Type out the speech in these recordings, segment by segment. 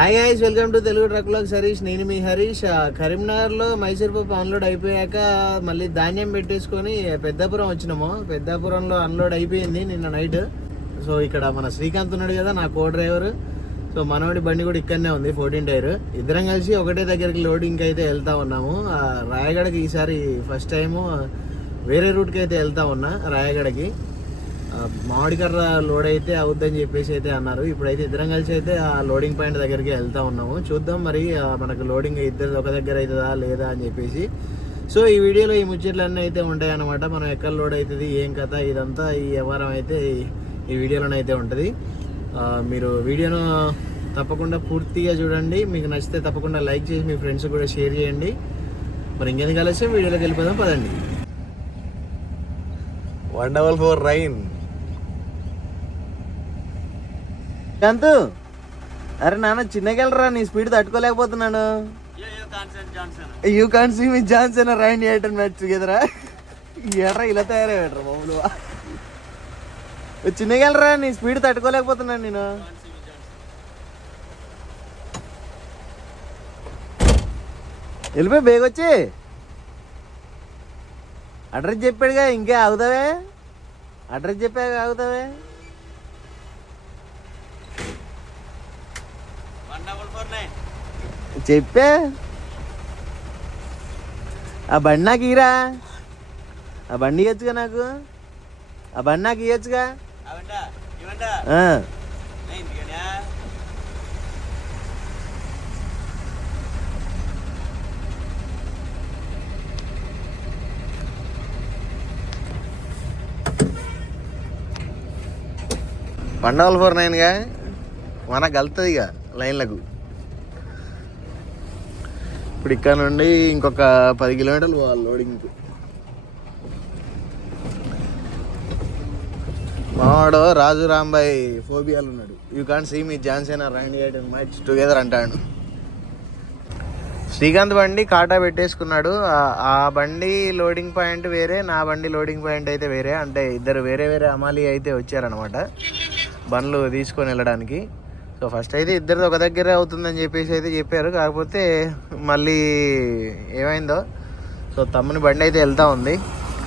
Hi guys, welcome to Telugu truck vlogs Harish. నేను మీ హరీష్. కరీంనగర్లో మైసూర్ పప్పు అన్లోడ్ అయిపోయాక మళ్ళీ ధాన్యం పెట్టేసుకొని పెద్దాపురం వచ్చినాము. పెద్దాపురంలో అన్లోడ్ అయిపోయింది నిన్న నైట్. సో ఇక్కడ మన శ్రీకాంత్ ఉన్నాడు కదా, నా కో డ్రైవర్. సో మనోడి బండి కూడా ఇక్కడనే ఉంది, 14 టైర్. ఇద్దరం కలిసి ఒకటే దగ్గరికి లోడింగ్కి అయితే వెళ్తా ఉన్నాము. రాయగడకి ఈసారి ఫస్ట్ టైము వేరే రూట్కి అయితే వెళ్తా ఉన్నా. రాయగడకి మామిడికర్ర లోడ్ అయితే అవుద్దని చెప్పేసి అయితే అన్నారు. ఇప్పుడైతే ఇద్దరం కలిసి అయితే ఆ లోడింగ్ పాయింట్ దగ్గరికి వెళ్తా ఉన్నాము. చూద్దాం మరి మనకు లోడింగ్ ఇద్దరు ఒక దగ్గర అవుతుందా లేదా అని చెప్పేసి. సో ఈ వీడియోలో ఈ ముచ్చట్లన్నీ అయితే ఉంటాయి అన్నమాట. మనం ఎక్కడ లోడ్ అవుతుంది, ఏం కథ, ఇదంతా ఈ వ్యవహారం అయితే ఈ వీడియోలోనైతే ఉంటుంది. మీరు వీడియోను తప్పకుండా పూర్తిగా చూడండి. మీకు నచ్చితే తప్పకుండా లైక్ చేసి మీ ఫ్రెండ్స్ కూడా షేర్ చేయండి. మరి ఇంకెందుకు ఆలస్యం, వీడియోలోకి వెళ్ళిపోదాం పదండి. 144 రైన్. కాంతు, అరే నాన్న చిన్నగా వెళ్ళరా, నీ స్పీడ్ తట్టుకోలేకపోతున్నాను. You can't see me Johnson rain eight match టుగెదరా. ఎర్రా ఇలా తయారయ్యాడ్రా మామూలు. చిన్నగా వెళ్ళరా, నీ స్పీడ్ తట్టుకోలేకపోతున్నాను నేను. వెళ్ళిపోయి బేగొచ్చి అడ్రస్ చెప్పాడుగా, ఇంకే ఆగుతావే? అడ్రస్ చెప్పాక ఆగుతావే? చెప్పే ఆ బండి నాకు ఇరా. ఆ బండి ఇవ్వచ్చుగా నాకు, ఆ బండి నాకు ఇవ్వచ్చుగా. పండవల్ 49గా మనకు కలుతుంది ఇక లైన్లకు. ఇప్పుడు ఇక్కడ నుండి ఇంకొక 10 కిలోమీటర్లు పోవాలి లోడింగ్కి. మావాడు రాజు రాంబాయ్ ఫోబియాలు ఉన్నాడు. You can't see me Johnson rain eight match together అంటాడు. శ్రీకాంత్ బండి కాటా పెట్టేసుకున్నాడు. ఆ బండి లోడింగ్ పాయింట్ వేరే, నా బండి లోడింగ్ పాయింట్ అయితే వేరే. అంటే ఇద్దరు వేరే వేరే అమాలి అయితే వచ్చారనమాట బండ్లు తీసుకొని వెళ్ళడానికి. సో ఫస్ట్ అయితే ఇద్దరిది ఒక దగ్గరే అవుతుందని చెప్పేసి అయితే చెప్పారు. కాకపోతే మళ్ళీ ఏమైందో, సో తమ్ముని బండి అయితే వెళ్తూ ఉంది.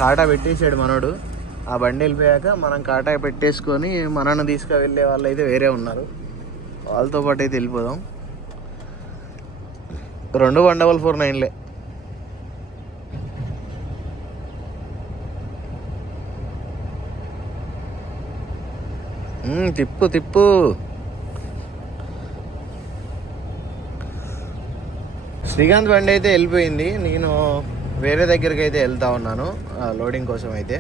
కాటా పెట్టేసాడు మనోడు. ఆ బండి వెళ్ళిపోయాక మనం కాటా పెట్టేసుకొని మనను తీసుకువెళ్ళే వాళ్ళు అయితే వేరే ఉన్నారు. వాళ్ళతో పాటు అయితే వెళ్ళిపోదాం. 2 144 తిప్పు తిప్పు. శ్రీకాంత్ బండి అయితే వెళ్ళిపోయింది. నేను వేరే దగ్గరికి అయితే వెళ్తా ఉన్నాను లోడింగ్ కోసం అయితే.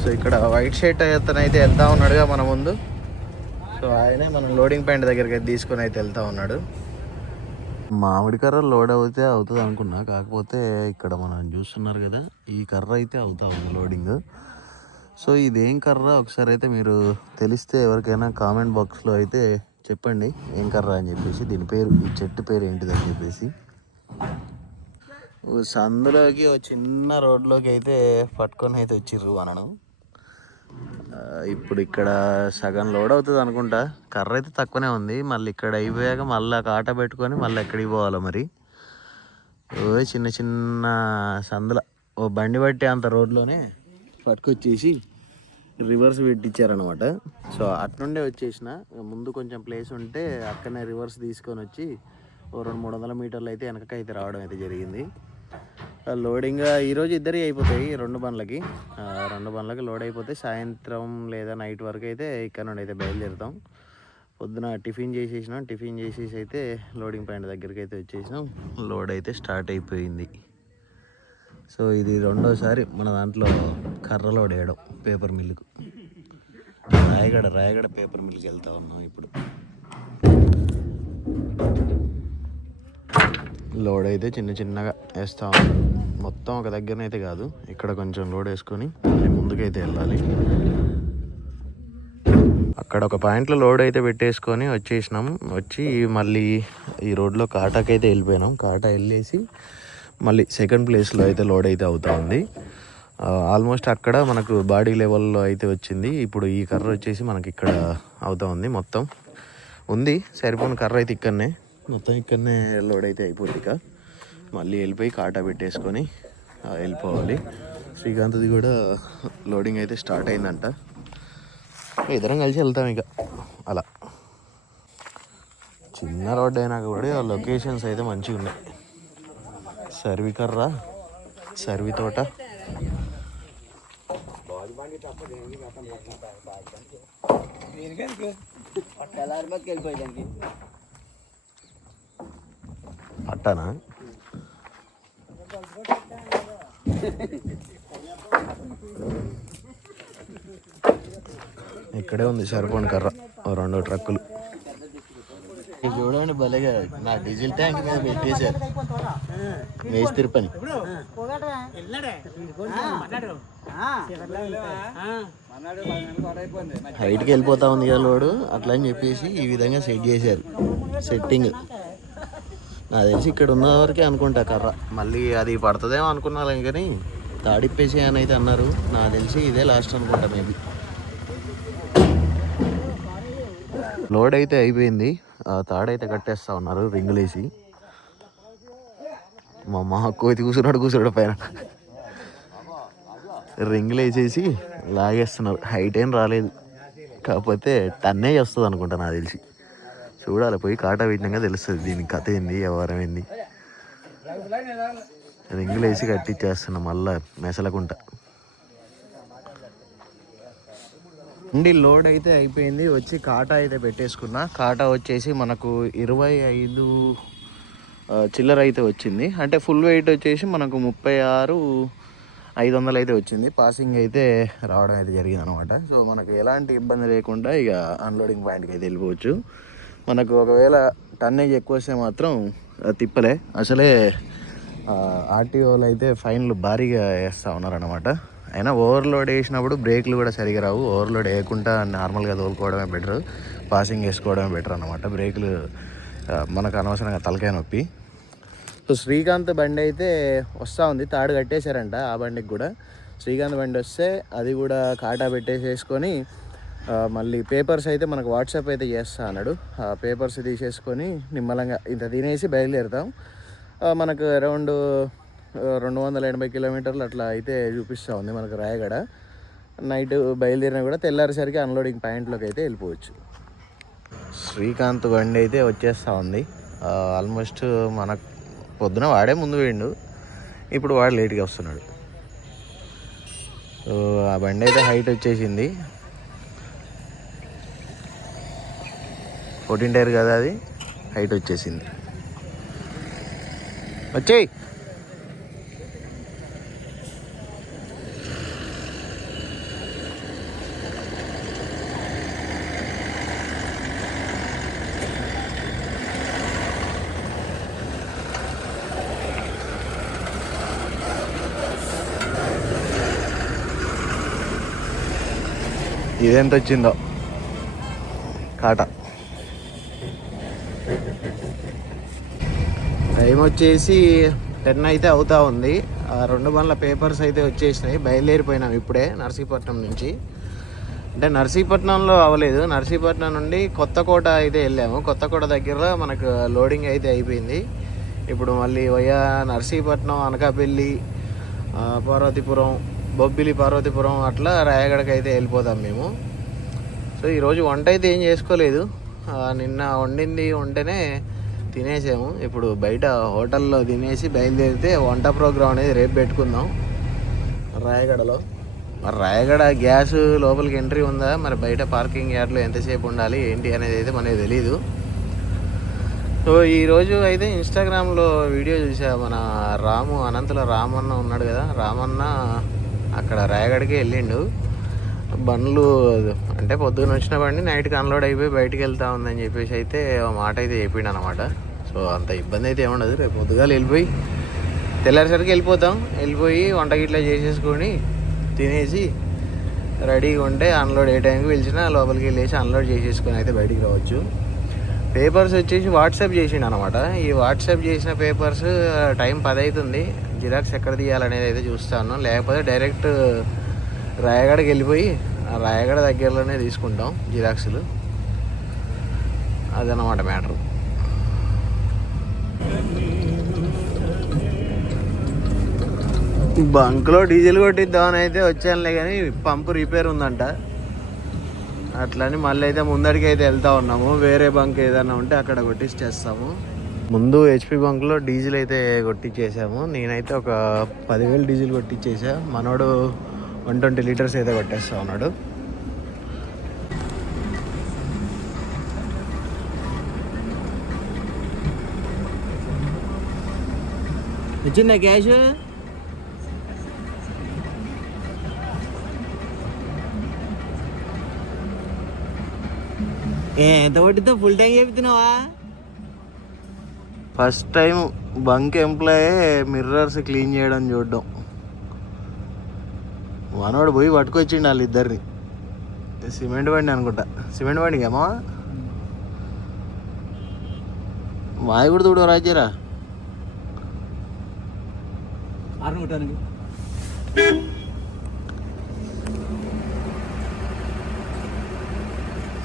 సో ఇక్కడ వైట్ షర్ట్ అతను అయితే వెళ్తా ఉన్నాడుగా మన ముందు. సో ఆయనే మనం లోడింగ్ పాయింట్ దగ్గరికి అయితే తీసుకొని అయితే వెళ్తా ఉన్నాడు. మామిడి కర్ర లోడ్ అవుతే అవుతుంది అనుకున్నా. కాకపోతే ఇక్కడ మనం చూస్తున్నారు కదా, ఈ కర్ర అయితే అవుతా ఉంది లోడింగ్. సో ఇదేం కర్ర ఒకసారి అయితే మీరు తెలిస్తే ఎవరికైనా కామెంట్ బాక్స్లో అయితే చెప్పండి ఏం కర్ర అని చెప్పేసి, దీని పేరు, ఈ చెట్టు పేరు ఏంటిది అని చెప్పేసి. సందులోకి చిన్న రోడ్లోకి అయితే పట్టుకొని అయితే వచ్చిర్రు మనను. ఇప్పుడు ఇక్కడ సగం లోడ్ అవుతుంది అనుకుంటా. కర్ర అయితే తక్కువనే ఉంది. మళ్ళీ ఇక్కడ అయిపోయాక మళ్ళీ కాట పెట్టుకొని మళ్ళీ ఎక్కడికి పోవాలో మరి. చిన్న చిన్న సందుల ఓ బండి బట్టి అంత రోడ్లోనే పట్టుకొచ్చేసి రివర్స్ పెట్టించారనమాట. సో అట్నుండే వచ్చేసిన. ముందు కొంచెం ప్లేస్ ఉంటే అక్కడనే రివర్స్ తీసుకొని వచ్చి 200-300 మీటర్లు అయితే వెనకకైతే రావడం అయితే జరిగింది. లోడింగ్ ఈరోజు ఇద్దరికి అయిపోతాయి, 2 బండ్లకి. 2 బండ్లకి లోడ్ అయిపోతే సాయంత్రం లేదా నైట్ వరకు అయితే ఇక్కడ నుండి అయితే బయలుదేరుతాం. పొద్దున టిఫిన్ చేసేసినాం. టిఫిన్ చేసేసి అయితే లోడింగ్ పాయింట్ దగ్గరికి అయితే వచ్చేసినాం. లోడ్ అయితే స్టార్ట్ అయిపోయింది. సో ఇది 2వసారి మన దాంట్లో కర్ర లోడ్ వేయడం పేపర్ మిల్లుకు. రాయగడ పేపర్ మిల్లుకి వెళ్తా ఉన్నాం ఇప్పుడు. లోడ్ అయితే చిన్న చిన్నగా వేస్తా ఉన్నాం. మొత్తం ఒక దగ్గరనైతే కాదు, ఇక్కడ కొంచెం లోడ్ వేసుకొని ముందుకైతే వెళ్ళాలి. అక్కడ ఒక పాయింట్లో లోడ్ అయితే పెట్టేసుకొని వచ్చేసినాం. వచ్చి మళ్ళీ ఈ రోడ్లో కాటాకైతే వెళ్ళిపోయినాం. కాటా వెళ్ళేసి మళ్ళీ సెకండ్ ప్లేస్లో అయితే లోడ్ అయితే అవుతా ఉంది. ఆల్మోస్ట్ అక్కడ మనకు బాడీ లెవెల్లో అయితే వచ్చింది. ఇప్పుడు ఈ కర్ర వచ్చేసి మనకి ఇక్కడ అవుతా ఉంది. మొత్తం ఉంది సరిపోయిన కర్ర అయితే ఇక్కడనే. మొత్తం ఇక్కడనే లోడ్ అయితే అయిపోతుంది. ఇక మళ్ళీ వెళ్ళిపోయి కాటా పెట్టేసుకొని వెళ్ళిపోవాలి. శ్రీకాంత్ది కూడా లోడింగ్ అయితే స్టార్ట్ అయిందంట. ఇద్దరం కలిసి వెళ్తాం ఇక అలా. చిన్న రోడ్ అయినా కూడా లొకేషన్స్ అయితే మంచిగా ఉన్నాయి. సర్వికర్ర, సర్వి తోట, అట్టానా ఇక్కడే ఉంది సరిపోని కర్ర 2 ట్రక్కులు. చూడండి భలేగా నా డీజిల్ ట్యాంక్ మీద పెట్టేశారు మేస్త్రి పని. హైట్కి వెళ్ళిపోతా ఉంది కదా లోడు, అట్లా అని చెప్పేసి ఈ విధంగా సెట్ చేశారు. సెట్టింగ్ నాకు తెలిసి ఇక్కడ ఉన్న వరకే అనుకుంటా కర్ర, మళ్ళీ అది పడుతుందేమో అనుకున్నాను కానీ తాడిప్పేసి అని అయితే అన్నారు. నాకు తెలిసి ఇదే లాస్ట్ అనుకుంటా మేబీ. లోడ్ అయితే అయిపోయింది, తాడైతే కట్టేస్తా ఉన్నారు రింగులేసి. మా అమ్మ కోతి కూర్చున్నాడు పైన. రింగులు వేసేసి లాగేస్తున్నారు. హైట్ ఏం రాలేదు, కాకపోతే టన్నే వస్తుంది అనుకుంటా నాకు తెలిసి. చూడాలి, పోయి కాటా పెట్టినాక తెలుస్తుంది దీనికి కథ ఏంది, వ్యవహారం ఏంది. రింగులు వేసి కట్టిచ్చేస్తున్నాం మళ్ళా మెసలకుంటా. ఉండి లోడ్ అయితే అయిపోయింది, వచ్చి కాటా అయితే పెట్టేసుకున్నా. కాటా వచ్చేసి మనకు 25 చిల్లర అయితే వచ్చింది. అంటే ఫుల్ వెయిట్ వచ్చేసి మనకు 36,500 అయితే వచ్చింది. పాసింగ్ అయితే రావడం అయితే జరిగింది అనమాట. సో మనకు ఎలాంటి ఇబ్బంది లేకుండా ఇక అన్లోడింగ్ పాయింట్కి అయితే వెళ్ళిపోవచ్చు. మనకు ఒకవేళ టన్నేజ్ ఎక్కువ వస్తే మాత్రం తిప్పలే. అసలే ఆర్టీఓలు అయితే ఫైన్లు భారీగా వేస్తూ ఉన్నారనమాట. అయినా ఓవర్లోడ్ వేసినప్పుడు బ్రేక్లు కూడా సరిగా రావు. ఓవర్లోడ్ వేయకుండా నార్మల్గా తోలుకోవడమే బెటర్, పాసింగ్ వేసుకోవడమే బెటర్ అనమాట. బ్రేకులు మనకు అనవసరంగా తలకాయ నొప్పి. సో శ్రీకాంత్ బండి అయితే వస్తూ ఉంది, తాడు కట్టేశారంట ఆ బండికి కూడా. శ్రీకాంత్ బండి వస్తే అది కూడా కాటా పెట్టేసేసుకొని మళ్ళీ పేపర్స్ అయితే మనకు వాట్సాప్ అయితే చేస్తా అన్నాడు. ఆ పేపర్స్ తీసేసుకొని నిమ్మలంగా ఇంత తినేసి బయలుదేరుతాం. మనకు అరౌండ్ 280 కిలోమీటర్లు అట్లా అయితే చూపిస్తూ ఉంది మనకు రాయగడ. నైట్ బయలుదేరినా కూడా తెల్లారేసరికి అన్లోడింగ్ పాయింట్లోకి అయితే వెళ్ళిపోవచ్చు. శ్రీకాంత్ బండి అయితే వచ్చేస్తూ ఉంది. ఆల్మోస్ట్ మనకు పొద్దున వాడే ముందు పోయిండు, ఇప్పుడు వాడు లేట్గా వస్తున్నాడు. సో ఆ బండి అయితే హైట్ వచ్చేసింది. 14 టైర్ కదా అది, హైట్ వచ్చేసింది. వచ్చేయి. ఇదెంత వచ్చిందో కాటా. టైం వచ్చేసి 10 అయితే అవుతా ఉంది. 2 బండ్ల పేపర్స్ అయితే వచ్చేసినాయి. బయలుదేరిపోయినాం ఇప్పుడే నర్సీపట్నం నుంచి. అంటే నర్సీపట్నంలో అవ్వలేదు, నర్సీపట్నం నుండి కొత్తకోట అయితే వెళ్ళాము. కొత్తకోట దగ్గర మనకు లోడింగ్ అయితే అయిపోయింది. ఇప్పుడు మళ్ళీ వయా నర్సీపట్నం, అనకాపల్లి, పార్వతీపురం, బొబ్బిలి, పార్వతీపురం అట్లా రాయగడకి అయితే వెళ్ళిపోతాం మేము. సో ఈరోజు వంట అయితే ఏం చేసుకోలేదు, నిన్న వండింది ఉంటేనే తినేసాము. ఇప్పుడు బయట హోటల్లో తినేసి బయలుదేరితే వంట ప్రోగ్రాం అనేది రేపు పెట్టుకుందాం రాయగడలో. మరి రాయగడ గ్యాస్ లోపలికి ఎంట్రీ ఉందా, మరి బయట పార్కింగ్ యార్డ్లో ఎంతసేపు ఉండాలి ఏంటి అనేది అయితే మనకి తెలీదు. సో ఈరోజు అయితే ఇన్స్టాగ్రామ్లో వీడియో చూసా, మన రాము అనంతలో రామన్న ఉన్నాడు కదా, రామన్న అక్కడ రాయగడికి వెళ్ళిండు. బండ్లు అంటే పొద్దున్న వచ్చిన బండి నైట్కి అన్లోడ్ అయిపోయి బయటికి వెళ్తా ఉందని చెప్పేసి అయితే మాట అయితే చెప్పిండు అనమాట. సో అంత ఇబ్బంది అయితే ఏముండదు, రేపు పొద్దుగాలు వెళ్ళిపోయి తెల్లారిసరికి వెళ్ళిపోతాం. వెళ్ళిపోయి వంట గిట్లా చేసేసుకొని తినేసి రెడీగా ఉంటే అన్లోడ్ ఏ టైంకి పిలిచినా లోపలికి వెళ్ళేసి అన్లోడ్ చేసేసుకొని అయితే బయటికి రావచ్చు. పేపర్స్ వచ్చేసి వాట్సాప్ చేసిండు అనమాట. ఈ వాట్సాప్ చేసిన పేపర్స్ టైం 10 అవుతుంది. జిరాక్స్ ఎక్కడ తీయాలనేది అయితే చూస్తాను, లేకపోతే డైరెక్ట్ రాయగడకి వెళ్ళిపోయి ఆ రాయగడ దగ్గరలోనే తీసుకుంటాం జిరాక్స్లు. అదనమాట మ్యాటరు. బంక్లో డీజిల్ కొట్టిద్దామని అయితే వచ్చానులే, కానీ పంపు రిపేర్ ఉందంట. అట్లని మళ్ళీ అయితే ముందడికి అయితే వెళ్తా ఉన్నాము. వేరే బంక్ ఏదైనా ఉంటే అక్కడ కొట్టించేస్తాము. ముందు హెచ్పి బంక్లో డీజిల్ అయితే కొట్టించేసాము. నేనైతే ఒక 10,000 డీజిల్ కొట్టించేసా. మనోడు 120 లీటర్స్ అయితే కొట్టేస్తా ఉన్నాడు. వచ్చిందా క్యాష్? ఎంత పట్టితో ఫుల్ ట్యాంక్ చెప్తున్నావా? First time bunk employee mirrors clean చేయడం చూడడం. మనోడు పోయి పట్టుకొచ్చిండు వాళ్ళిద్దరిని. సిమెంట్ బండి అనుకుంటా, సిమెంట్ బండికి ఏమో మాది కూడా చూడు రాజీరా.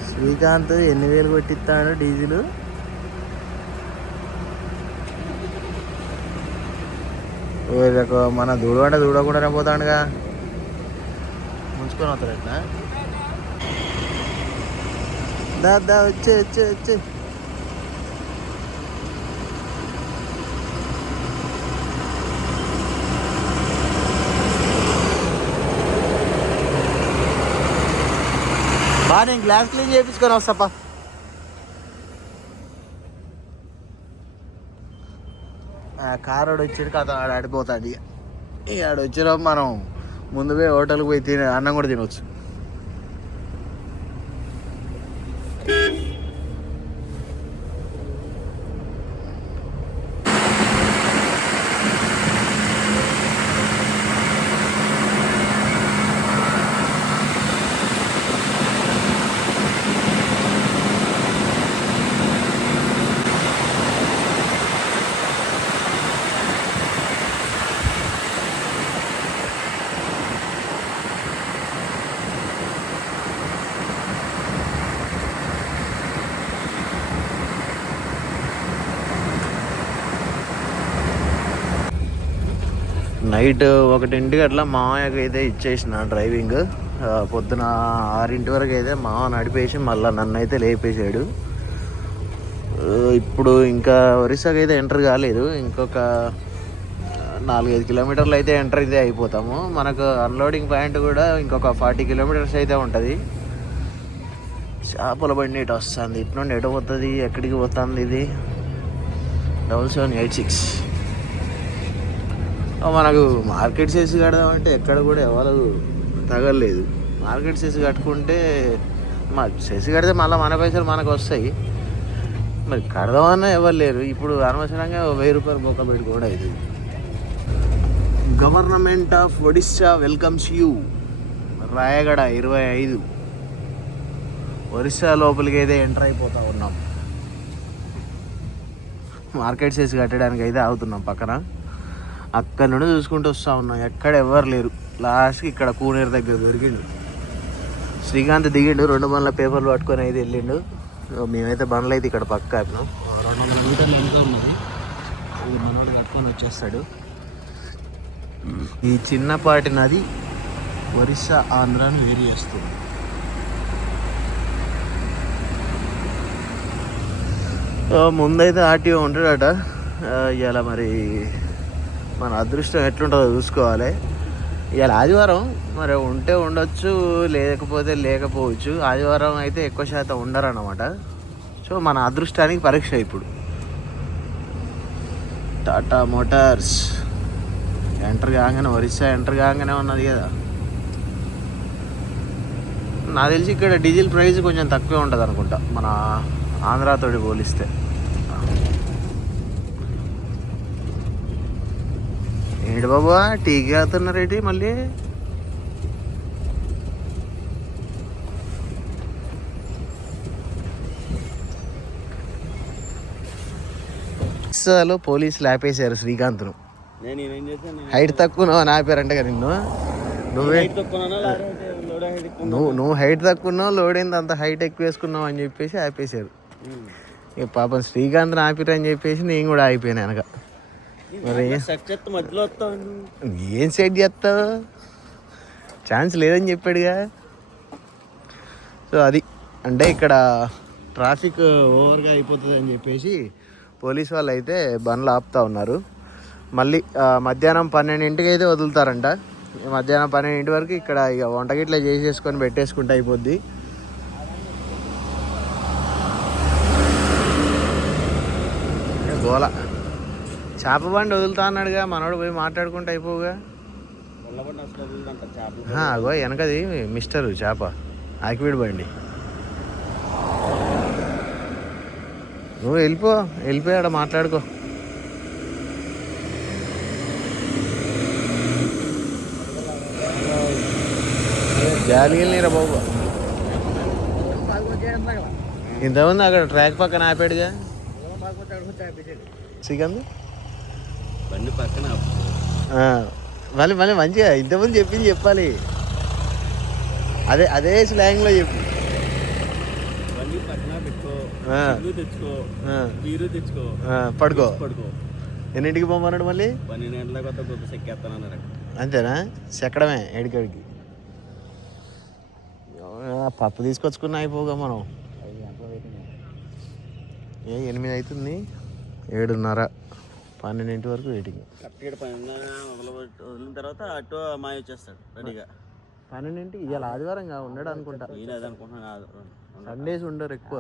శ్రీకాంత్ 8,000 కొట్టిస్తాడు డీజిల్. మన దూడమంటే దూడకుండానే పోతాడుగా, ముంచుకొని వస్తాడు ఎట్లా. దా వచ్చే వచ్చే వచ్చే. నేను గ్లాస్ క్లీన్ చేయించుకొని వస్తాపా. కార్ ఆడు వచ్చాడు కదా, ఆడ ఆడిపోతాడు. ఇక ఆడ వచ్చినప్పుడు మనం ముందు పోయి హోటల్కి పోయి తినే అన్నం కూడా తినవచ్చు. నైట్ 1:00 అట్లా మామయ్యకి అయితే ఇచ్చేసిన డ్రైవింగ్. పొద్దున 6 వరకు అయితే మామ నడిపేసి మళ్ళీ నన్ను అయితే లేపేసాడు. ఇప్పుడు ఇంకా ఒరిస్సాకి అయితే ఎంటర్ కాలేదు. ఇంకొక 4-5 కిలోమీటర్లు అయితే ఎంటర్ అయితే అయిపోతాము. మనకు అన్లోడింగ్ పాయింట్ కూడా ఇంకొక 40 కిలోమీటర్స్ అయితే ఉంటుంది. చేపల బండి ఇటు వస్తుంది. ఇటు నుండి ఎటు పోతుంది, ఎక్కడికి పోతుంది ఇది? 7786. మనకు మార్కెట్ చేసి కడదామంటే ఎక్కడ కూడా ఎవరు తగలేదు. మార్కెట్ చేసి కట్టుకుంటే చేసి కడితే మళ్ళీ మన పైసలు మనకు వస్తాయి. మరి కడదామన్నా ఎవరు లేరు. ఇప్పుడు అనవసరంగా 1000 రూపాయలు బొక్క పెట్టి కూడా అవుతుంది. Government of Odisha welcomes you. Rayagada 25 Orissa లోపలికి అయితే ఎంటర్ అయిపోతా ఉన్నాం. మార్కెట్ చేసి కట్టడానికి అయితే ఆగుతున్నాం పక్కన. అక్కడ నుండి చూసుకుంటూ వస్తూ ఉన్నాం. ఎక్కడ ఎవరు లేరు. లాస్ట్కి ఇక్కడ కూనేరు దగ్గర దొరికిండు. శ్రీకాంత్ దిగిండు, 2 బండ్ల పేపర్లు పట్టుకొని అయితే వెళ్ళిండు. మేమైతే బండ్లు అయితే ఇక్కడ పక్క ఆపినాం. 200 మీటర్లు ఎంత ఉన్నది, మనోడు కట్టుకొని వచ్చేస్తాడు. ఈ చిన్నపాటి నది ఒరిస్సా ఆంధ్రాను వేరు చేస్తుంది. ముందైతే ఆర్టీఓ ఉంటాడట. ఇవాళ మరి మన అదృష్టం ఎట్లుంటుందో చూసుకోవాలి. ఇవాళ ఆదివారం, మరి ఉంటే ఉండొచ్చు, లేకపోతే లేకపోవచ్చు. ఆదివారం అయితే ఎక్కువ శాతం ఉండరు అన్నమాట. సో మన అదృష్టానికి పరీక్ష ఇప్పుడు. టాటా మోటార్స్ ఎంటర్ కాగానే, ఒరిస్సా ఎంటర్ కాగానే ఉన్నది కదా. నాకు తెలిసి ఇక్కడ డీజిల్ ప్రైస్ కొంచెం తక్కువే ఉంటుంది అనుకుంటా మన ఆంధ్రాతోటి పోలిస్తే. ఏంటి బాబా టీకి అవుతున్నారేంటి మళ్ళీ? ఒరిస్సాలో పోలీసులు ఆపేశారు శ్రీకాంత్ను. హైట్ తక్కువ అని ఆపారంట కదా నిన్ను. నువ్వు హైట్ తక్కువ, లోడ్ అయింది అంత హైట్ ఎక్కువ వేసుకున్నావు అని చెప్పేసి ఆపేశారు. ఇక పాపం శ్రీకాంత్ని ఆపిరని చెప్పేసి నేను కూడా ఆగిపోయాను వెనక. మరి మధ్యలో వస్తావు, ఏం సెట్ చేస్తావు? ఛాన్స్ లేదని చెప్పాడుగా. సో అది అంటే ఇక్కడ ట్రాఫిక్ ఓవర్గా అయిపోతుంది అని చెప్పేసి పోలీస్ వాళ్ళు అయితే బండ్లు ఆపుతూ ఉన్నారు. మళ్ళీ మధ్యాహ్నం 12ంటికి అయితే వదులుతారంట. మధ్యాహ్నం 12 వరకు ఇక్కడ ఇక వంటగిట్లా చేసేసుకొని పెట్టేసుకుంటే అయిపోద్ది. గోల చేప బండి వదులుతా అన్నాడుగా, మనోడు పోయి మాట్లాడుకుంటే అయిపోగా. అగో వెనకది మిస్టరు చేప ఆకివీడు బండి. నువ్వు వెళ్ళిపోయి ఆడ మాట్లాడుకో. జాలి వెళ్ళిరా బాబు. ఇంతమంది అక్కడ ట్రాక్ పక్కన ఆపాడుగా. సికంది బండి పక్కన మళ్ళీ మళ్ళీ మంచిగా ఇంతమంది చెప్పింది చెప్పాలి. అదే స్లాంగ్లో చెప్పు. బండి పక్కన పెట్టుకో, తెచ్చుకో, బీరు తెచ్చుకో, పడుకో. ఎన్నింటికి పోమన్నాడు? మళ్ళీ 12 గంటల కొత్త గొప్ప సెక్కేస్తానన్నాడు. అంతేనా? చెక్కడమే ఎడికడికి. పప్పు తీసుకొచ్చుకున్నా అయిపోగా మనం. 8 అవుతుంది, 7:30, 12 వరకు వెయిటింగ్. కరెక్ట్గా వదిలిన తర్వాత అటు మాయ వచ్చేస్తాడు రెడీగా. 12 ఇవాళ ఆదివారంగా ఉన్నాడు అనుకుంటా. నేను అనుకుంటున్నాను, సండేస్ ఉండరు ఎక్కువ.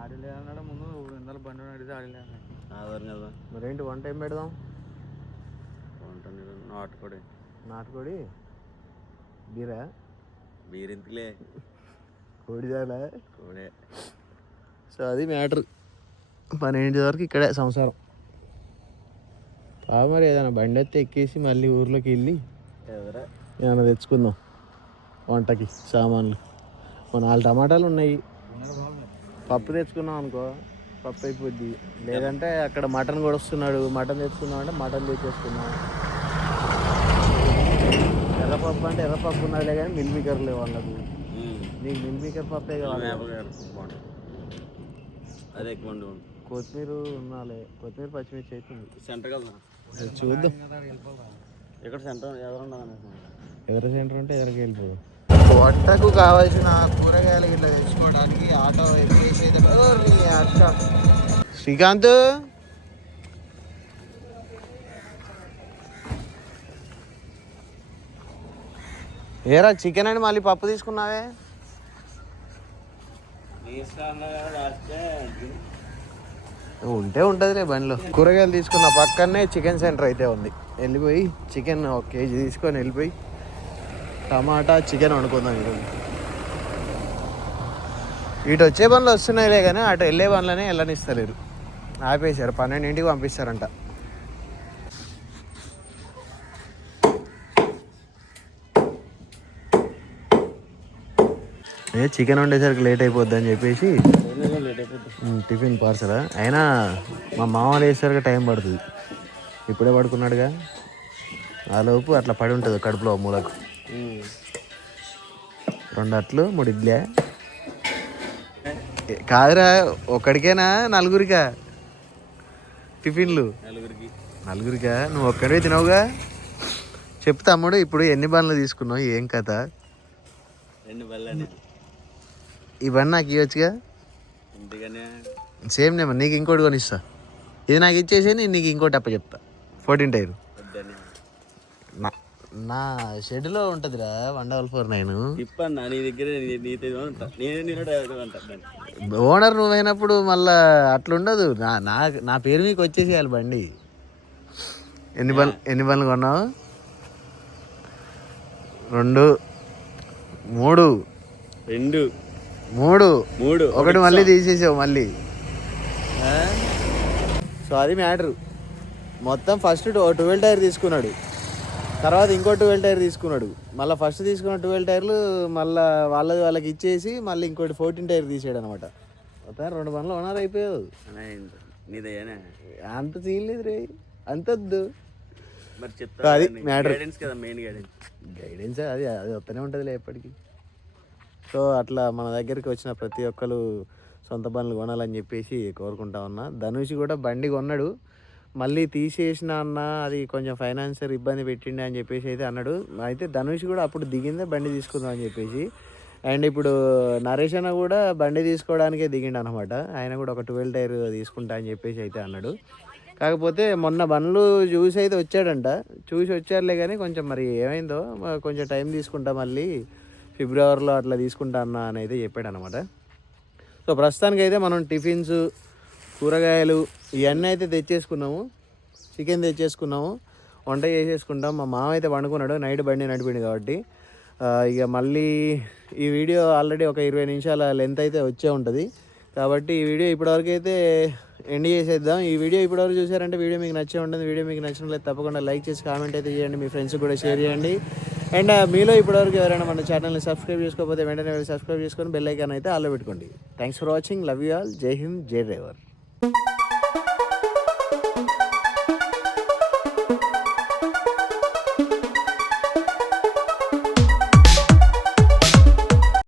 ఆడలేదన్నాడు ముందు బండి అడిగితే ఆడలేదు. ఆదివారం కదా. మరేంటి వంట ఏం పెడదాం? నాటుకోడి బీరెందుకులే, కోడిదాలా? కోడే. సో అది మ్యాటర్. 12 వరకు ఇక్కడే సంసారం. మరి ఏదైనా బండి అయితే ఎక్కేసి మళ్ళీ ఊర్లోకి వెళ్ళి ఏమైనా తెచ్చుకుందాం వంటకి సామాన్లు. 4 టమాటాలు ఉన్నాయి. పప్పు తెచ్చుకున్నాం అనుకో, పప్పు అయిపోద్ది. లేదంటే అక్కడ మటన్ కూడా వస్తున్నాడు, మటన్ తెచ్చుకున్నాం అంటే మటన్ తెచ్చేసుకున్నాం. ఎర్రపప్పు అంటే ఎర్రపప్పు ఉన్నదిలే కానీ మిల్ మేకర్ లేవు వాళ్ళకు. నీకు మిల్ మేకర్ పప్పే కావాలి. అదే ఎక్కువ కొత్తిమీర ఉన్నాలే, కొత్తిమీర పచ్చిమిర్చి అవుతుంది. సెంటర్ కదా చూద్దాం. ఇక్కడ సెంటర్ ఎదురు సెంటర్ ఉంటే ఎదురుకి వెళ్ళిపోదు. వంటకు కావాల్సిన కూరగాయలు ఇట్లా తెచ్చుకోవడానికి ఆటో ఎక్కేసి శ్రీకాంత్ ఏరా చికెన్ అని మళ్ళీ పప్పు తీసుకున్నావే? ఉంటే ఉంటుందిలే బండిలో. కూరగాయలు తీసుకున్న పక్కనే చికెన్ సెంటర్ అయితే ఉంది. వెళ్ళిపోయి చికెన్ 1 కేజీ తీసుకొని వెళ్ళిపోయి టమాటా చికెన్ వండుకుందాం ఈరోజు. ఇటు వచ్చే బండ్లు వస్తున్నాయిలే కానీ అటు వెళ్ళే బండ్లనే వెళ్ళనిస్తలేరు. ఆపేశారు, 12ంటికి పంపిస్తారంట. చికెన్ వండేసరికి లేట్ అయిపోద్ది అని చెప్పేసి టిఫిన్ పార్సలా. అయినా మా మామ వేసరికి టైం పడుతుంది. ఇప్పుడే పడుకున్నాడుగా, ఆ లోపు అట్లా పడి ఉంటుంది కడుపులో మూలకు. 2 అట్లు 3 ఇడ్లీ. కాదురా, ఒక్కడికేనా 4గురికా టిఫిన్లు? 4గురికా? నువ్వు ఒక్కడే తినవుగా. చెప్పు తమ్ముడు, ఇప్పుడు ఎన్ని బండ్లు తీసుకున్నావు, ఏం కథ? ఇవన్నీ నాకు ఇవ్వచ్చుగా. Same name. నీకు ఇంకోటి కొనిస్తా. ఇది నాకు ఇచ్చేసి నేను నీకు ఇంకోటి అప్ప చెప్తా. 14 టైర్ నా షెడ్లో ఉంటుందిరా. 149. ఓనర్ నువ్వైనప్పుడు మళ్ళా అట్లుండదు. నా పేరు మీకు వచ్చేసేయాలి బండి. ఎన్ని బండ్లు కొన్నావు? 2 3 ఒకటి మళ్ళీ తీసేసావు మళ్ళీ. సో అది మ్యాటరు మొత్తం. ఫస్ట్ 12 టైర్ తీసుకున్నాడు, తర్వాత ఇంకో 12 టైర్ తీసుకున్నాడు. మళ్ళీ ఫస్ట్ తీసుకున్న 12 టైర్లు మళ్ళీ వాళ్ళకి ఇచ్చేసి మళ్ళీ ఇంకోటి 14 టైర్ తీసాడు అనమాట. మొత్తం 2 బండ్లు ఓనర్ అయిపోయావు. అంత సీన్ లేదు రే, అంతద్దు. అది మ్యాటర్. గైడెన్స్ అది వస్తూనే ఉంటుందిలే ఎప్పటికీ. సో అట్లా మన దగ్గరికి వచ్చిన ప్రతి ఒక్కరు సొంత బండ్లు కొనాలని చెప్పేసి కోరుకుంటా ఉన్నా. ధనుష్ కూడా బండి కొన్నాడు, మళ్ళీ తీసేసిన అన్న అది కొంచెం ఫైనాన్షియల్ ఇబ్బంది పెట్టిండే అని చెప్పేసి అయితే అన్నాడు. అయితే ధనుష్ కూడా అప్పుడు దిగిందే బండి తీసుకుందాం అని చెప్పేసి. అండ్ ఇప్పుడు నరేష్ అన్న కూడా బండి తీసుకోవడానికే దిగిండు అనమాట. ఆయన కూడా ఒక 12 టైర్ తీసుకుంటా అని చెప్పేసి అయితే అన్నాడు. కాకపోతే మొన్న బండ్లు చూసి అయితే వచ్చాడంట, చూసి వచ్చారులే కానీ కొంచెం మరి ఏమైందో కొంచెం టైం తీసుకుంటా, మళ్ళీ ఫిబ్రవరిలో అట్లా తీసుకుంటా అన్న అని అయితే చెప్పాడు అనమాట. సో ప్రస్తుతానికైతే మనం టిఫిన్స్, కూరగాయలు ఇవన్నీ అయితే తెచ్చేసుకున్నాము. చికెన్ తెచ్చేసుకున్నాము, వంట చేసేసుకుంటాం. మా మామ అయితే పండుకున్నాడు, నైట్ బండి నడిపిండు కాబట్టి. ఇక మళ్ళీ ఈ వీడియో ఆల్రెడీ ఒక 20 నిమిషాల లెంత్ అయితే వచ్చే ఉంటుంది కాబట్టి ఈ వీడియో ఇప్పటివరకు అయితే ఎండ్ చేసేద్దాం. ఈ వీడియో ఇప్పటివరకు చూసారంటే వీడియో మీకు నచ్చే ఉంటుంది. వీడియో మీకు నచ్చినట్లయితే తప్పకుండా లైక్ చేసి కామెంట్ అయితే చేయండి, మీ ఫ్రెండ్స్కి కూడా షేర్ చేయండి. అండ్ మీలో ఇప్పటివరకు ఎవరైనా మన ఛానల్ని సబ్స్క్రైబ్ చేసుకోకపోతే వెంటనే సబ్స్క్రైబ్ చేసుకొని బెల్ ఐకాన్ అయితే ఆల్లో పెట్టుకోండి. Thanks for watching. Love you all. జై హింద్, జై డ్రైవర్.